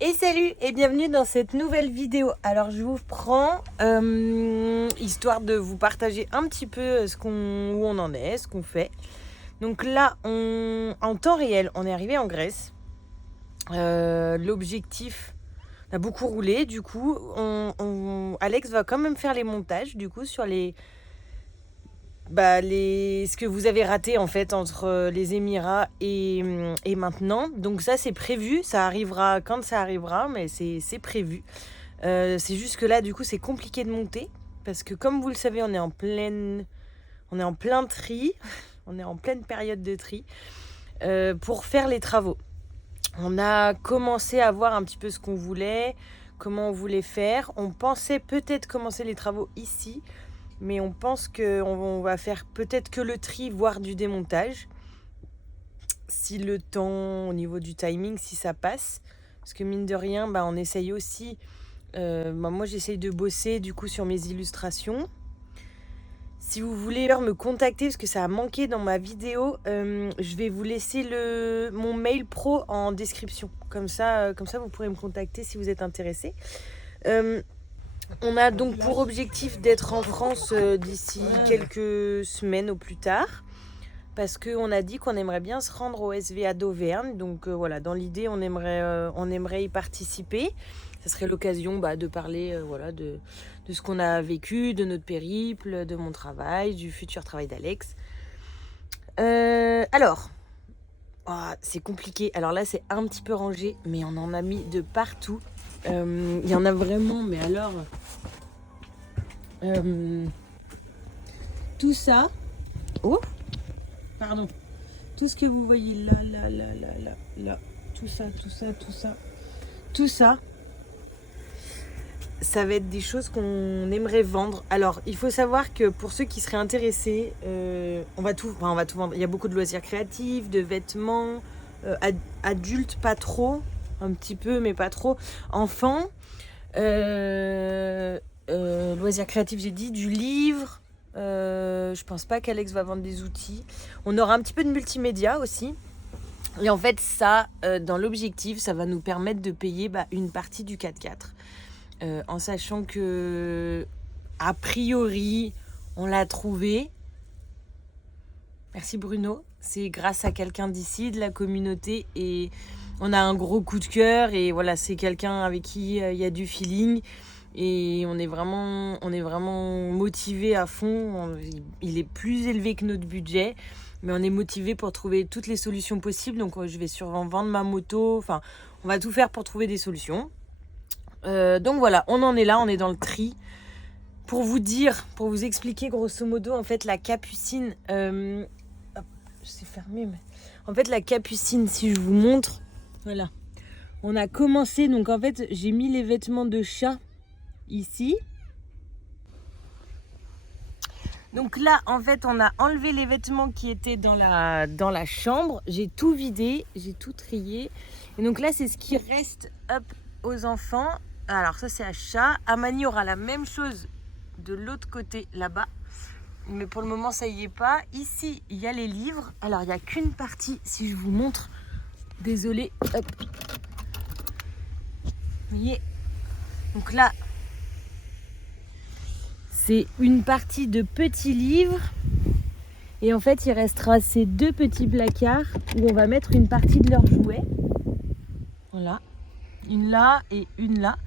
Et salut et bienvenue dans cette nouvelle vidéo. Alors je vous prends histoire de vous partager un petit peu où on en est, ce qu'on fait. Donc là, en temps réel, on est arrivé en Grèce. L'objectif a beaucoup roulé. Du coup, Alex va quand même faire les montages du coup sur ce que vous avez raté en fait entre les Émirats et maintenant. Donc ça c'est prévu, ça arrivera quand ça arrivera, mais c'est prévu. C'est juste que là du coup c'est compliqué de monter parce que comme vous le savez on est en plein tri, on est en pleine période de tri pour faire les travaux. On a commencé à voir un petit peu ce qu'on voulait, comment on voulait faire. On pensait peut-être commencer les travaux ici, mais on pense qu'on va faire peut-être que le tri, voire du démontage. Si le temps, au niveau du timing, si ça passe. Parce que mine de rien, on essaye aussi... moi, j'essaye de bosser du coup sur mes illustrations. Si vous voulez me contacter, parce que ça a manqué dans ma vidéo, je vais vous laisser mon mail pro en description. Comme ça, vous pourrez me contacter si vous êtes intéressé. On a donc pour objectif d'être en France d'ici quelques semaines au plus tard. Parce qu'on a dit qu'on aimerait bien se rendre au SVA d'Auvergne. Donc voilà, dans l'idée, on aimerait y participer. Ça serait l'occasion de parler de ce qu'on a vécu, de notre périple, de mon travail, du futur travail d'Alex. Alors, c'est compliqué. Alors là, c'est un petit peu rangé, mais on en a mis de partout. Il y en a vraiment, mais alors... tout ça... Oh, pardon. Tout ce que vous voyez là, tout ça, ça va être des choses qu'on aimerait vendre. Alors, il faut savoir que pour ceux qui seraient intéressés, on va tout vendre. Il y a beaucoup de loisirs créatifs, de vêtements, adultes, pas trop, un petit peu, mais pas trop. Enfants, loisirs créatifs, j'ai dit, du livre. Je pense pas qu'Alex va vendre des outils. On aura un petit peu de multimédia aussi. Et en fait, ça, dans l'objectif, ça va nous permettre de payer une partie du 4x4. En sachant que, a priori, on l'a trouvé. Merci Bruno. C'est grâce à quelqu'un d'ici, de la communauté. Et on a un gros coup de cœur. Et voilà, c'est quelqu'un avec qui il y a du feeling. Et on est vraiment motivé à fond. Il est plus élevé que notre budget. Mais on est motivé pour trouver toutes les solutions possibles. Donc je vais sûrement vendre ma moto. Enfin, on va tout faire pour trouver des solutions. Donc voilà, on en est là, on est dans le tri. Pour vous expliquer grosso modo, en fait, la capucine... c'est fermé, mais... En fait, la capucine, si je vous montre... Voilà. On a commencé, donc en fait, j'ai mis les vêtements de chat ici. Donc là, en fait, on a enlevé les vêtements qui étaient dans la chambre. J'ai tout vidé, j'ai tout trié. Et donc là, c'est ce qui reste aux enfants. Alors ça, c'est à chat. Amani aura la même chose de l'autre côté, là-bas. Mais pour le moment, ça y est pas. Ici, il y a les livres. Alors, il n'y a qu'une partie, si je vous montre. Désolée. Hop. Vous voyez ? Donc là, c'est une partie de petits livres. Et en fait, il restera ces deux petits placards où on va mettre une partie de leurs jouets. Voilà. Une là et une là.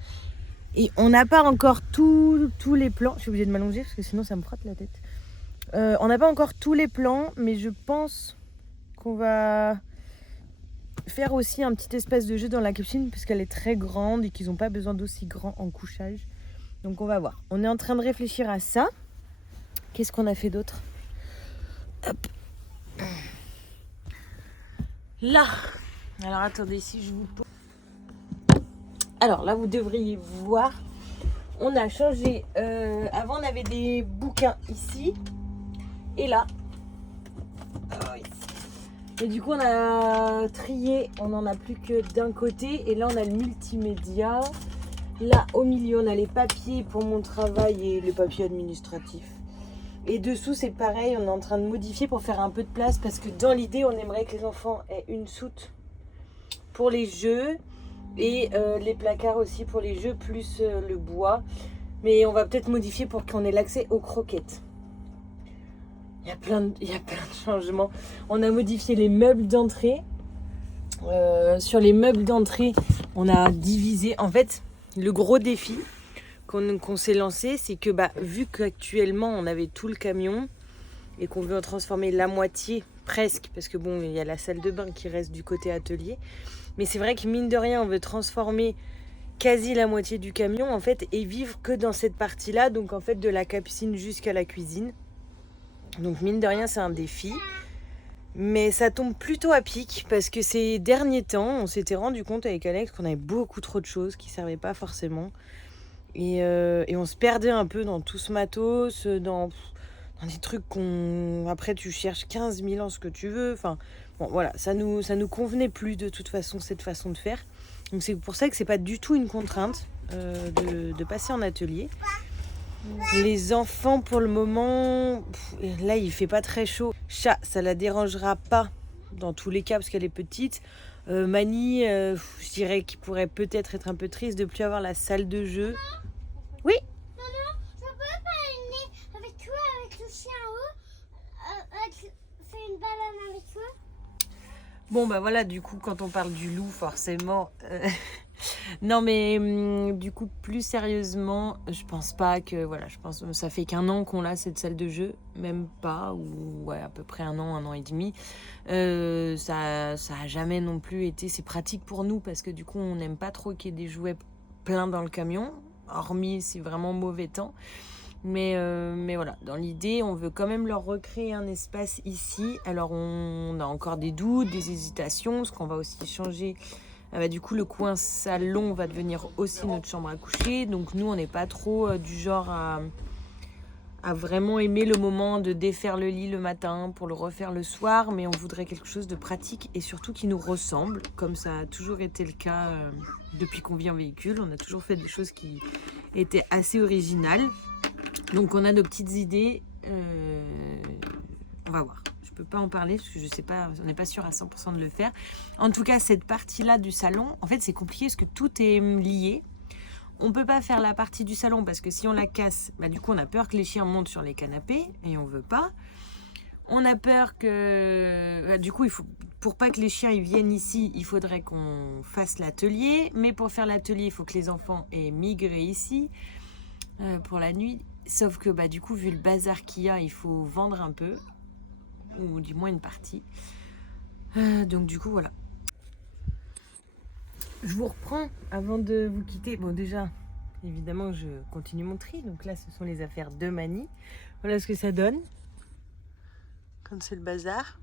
Et on n'a pas encore tous les plans. Je suis obligée de m'allonger parce que sinon ça me frotte la tête. On n'a pas encore tous les plans, mais je pense qu'on va faire aussi un petit espace de jeu dans la cuisine parce qu'elle est très grande et qu'ils n'ont pas besoin d'aussi grand en couchage. Donc on va voir. On est en train de réfléchir à ça. Qu'est-ce qu'on a fait d'autre ? Hop. Là. Alors attendez, si je vous pose. Alors là, vous devriez voir. On a changé. Avant, on avait des bouquins ici et là. Et du coup, on a trié. On n'en a plus que d'un côté. Et là, on a le multimédia. Là, au milieu, on a les papiers pour mon travail et les papiers administratifs. Et dessous, c'est pareil. On est en train de modifier pour faire un peu de place parce que dans l'idée, on aimerait que les enfants aient une soute pour les jeux. Et les placards aussi pour les jeux, plus le bois. Mais on va peut-être modifier pour qu'on ait l'accès aux croquettes. Il y a plein de changements. On a modifié les meubles d'entrée. Sur les meubles d'entrée, on a divisé. En fait, le gros défi qu'on s'est lancé, c'est que vu qu'actuellement on avait tout le camion et qu'on veut en transformer la moitié, presque, parce que bon, il y a la salle de bain qui reste du côté atelier. Mais c'est vrai que mine de rien, on veut transformer quasi la moitié du camion en fait et vivre que dans cette partie-là, donc en fait de la cuisine jusqu'à la cuisine. Donc mine de rien, c'est un défi. Mais ça tombe plutôt à pic parce que ces derniers temps, on s'était rendu compte avec Alex qu'on avait beaucoup trop de choses qui ne servaient pas forcément. Et on se perdait un peu dans tout ce matos, dans des trucs qu'on... Après, tu cherches 15 000 ans ce que tu veux. Enfin, bon, voilà, ça nous convenait plus de toute façon, cette façon de faire. Donc c'est pour ça que c'est pas du tout une contrainte de passer en atelier. Les enfants, pour le moment, là, il fait pas très chaud. Chat, ça la dérangera pas dans tous les cas parce qu'elle est petite. Mani, je dirais qu'il pourrait peut-être être un peu triste de plus avoir la salle de jeu. Oui. Maman, je peux pas aller avec toi, avec le chien en haut, faire une balade avec toi. Bon, voilà, du coup, quand on parle du loup, forcément... Non, mais du coup, plus sérieusement, je pense pas que... Voilà, je pense ça fait qu'1 an qu'on a cette salle de jeu, même pas, ou ouais, à peu près 1 an et demi. Ça a jamais non plus été... C'est pratique pour nous, parce que du coup, on n'aime pas trop qu'il y ait des jouets pleins dans le camion, hormis c'est vraiment mauvais temps. Mais voilà, dans l'idée, on veut quand même leur recréer un espace ici. Alors, on a encore des doutes, des hésitations, parce qu'on va aussi changer... du coup, le coin salon va devenir aussi notre chambre à coucher. Donc, nous, on n'est pas trop du genre à vraiment aimer le moment de défaire le lit le matin pour le refaire le soir. Mais on voudrait quelque chose de pratique et surtout qui nous ressemble, comme ça a toujours été le cas depuis qu'on vit en véhicule. On a toujours fait des choses qui étaient assez originales. Donc, on a nos petites idées. On va voir. Je peux pas en parler parce que je sais pas, on n'est pas sûr à 100% de le faire. En tout cas, cette partie-là du salon, en fait, c'est compliqué parce que tout est lié. On peut pas faire la partie du salon parce que si on la casse, du coup, on a peur que les chiens montent sur les canapés et on veut pas. On a peur que... du coup, pour pas que les chiens ils viennent ici, il faudrait qu'on fasse l'atelier. Mais pour faire l'atelier, il faut que les enfants aient migré ici pour la nuit. Sauf que du coup, vu le bazar qu'il y a, il faut vendre un peu. Ou du moins une partie. Donc du coup, voilà. Je vous reprends avant de vous quitter. Bon, déjà, évidemment, je continue mon tri. Donc là, ce sont les affaires de Mani. Voilà ce que ça donne. Comme c'est le bazar.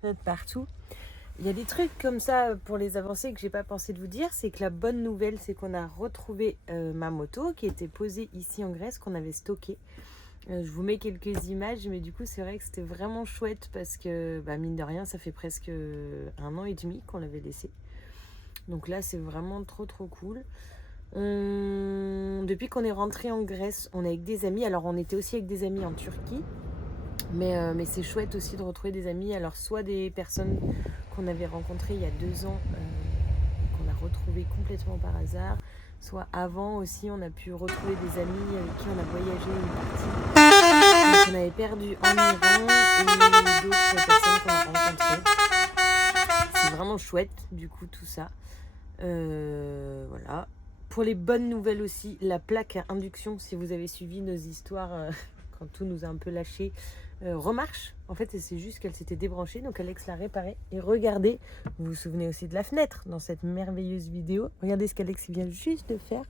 Ça va être partout. Il y a des trucs comme ça pour les avancées que j'ai pas pensé de vous dire. C'est que la bonne nouvelle, c'est qu'on a retrouvé ma moto qui était posée ici en Grèce, qu'on avait stockée. Je vous mets quelques images, mais du coup, c'est vrai que c'était vraiment chouette parce que, mine de rien, ça fait presque 1 an et demi qu'on l'avait laissé. Donc là, c'est vraiment trop cool. Depuis qu'on est rentré en Grèce, on est avec des amis. Alors, on était aussi avec des amis en Turquie. Mais c'est chouette aussi de retrouver des amis. Alors, soit des personnes qu'on avait rencontrées il y a 2 ans, qu'on a retrouvées complètement par hasard. Soit avant aussi, on a pu retrouver des amis avec qui on a voyagé une partie. Donc, on avait perdu en Iran et d'autres personnes qu'on a rencontrées. C'est vraiment chouette, du coup, tout ça. Voilà. Pour les bonnes nouvelles aussi, la plaque à induction, si vous avez suivi nos histoires quand tout nous a un peu lâché, remarche. En fait, c'est juste qu'elle s'était débranchée, donc Alex l'a réparée. Et regardez, vous vous souvenez aussi de la fenêtre dans cette merveilleuse vidéo. Regardez ce qu'Alex vient juste de faire.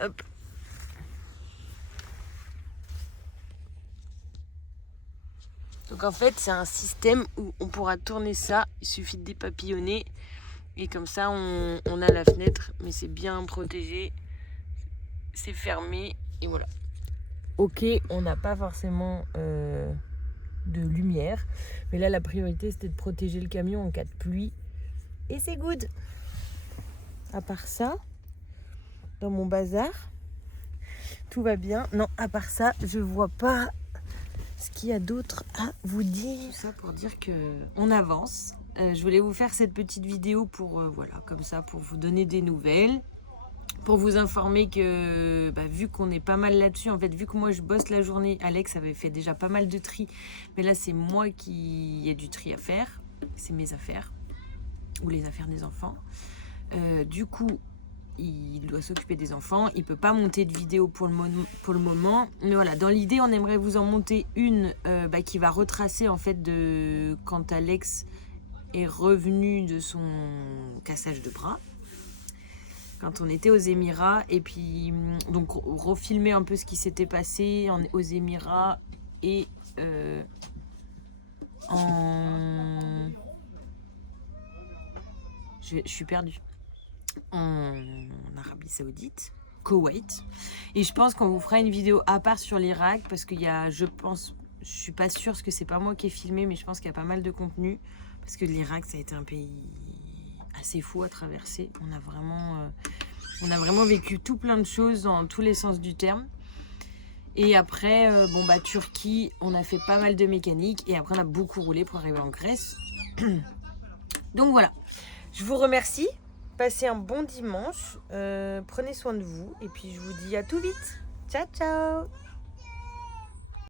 Hop. Donc en fait, c'est un système où on pourra tourner ça. Il suffit de dépapillonner. Et comme ça, on a la fenêtre. Mais c'est bien protégé. C'est fermé. Et voilà. Ok, on n'a pas forcément de lumière. Mais là, la priorité, c'était de protéger le camion en cas de pluie. Et c'est good. À part ça, dans mon bazar, tout va bien. Non, à part ça, je vois pas ce qu'il y a d'autre à vous dire. Tout ça pour dire qu'on avance. Je voulais vous faire cette petite vidéo pour, voilà, comme ça, pour vous donner des nouvelles. Pour vous informer que, vu qu'on est pas mal là-dessus, en fait, vu que moi je bosse la journée, Alex avait fait déjà pas mal de tri. Mais là, c'est moi qui ai du tri à faire. C'est mes affaires. Ou les affaires des enfants. Du coup, il doit s'occuper des enfants. Il peut pas monter de vidéo pour le moment. Mais voilà, dans l'idée, on aimerait vous en monter une qui va retracer en fait de quand Alex est revenu de son cassage de bras. Quand on était aux Émirats. Et puis, donc, refilmer un peu ce qui s'était passé aux Émirats et en... Je suis perdue. En Arabie Saoudite, Koweït. Et je pense qu'on vous fera une vidéo à part sur l'Irak parce qu'il y a, je suis pas sûre parce que c'est pas moi qui ai filmé, mais je pense qu'il y a pas mal de contenu parce que l'Irak, ça a été un pays assez fou à traverser. On a vraiment vécu tout plein de choses dans tous les sens du terme. Et après, Turquie, on a fait pas mal de mécanique et après on a beaucoup roulé pour arriver en Grèce. Donc voilà, je vous remercie. Passez un bon dimanche, prenez soin de vous et puis je vous dis à tout vite. Ciao ciao.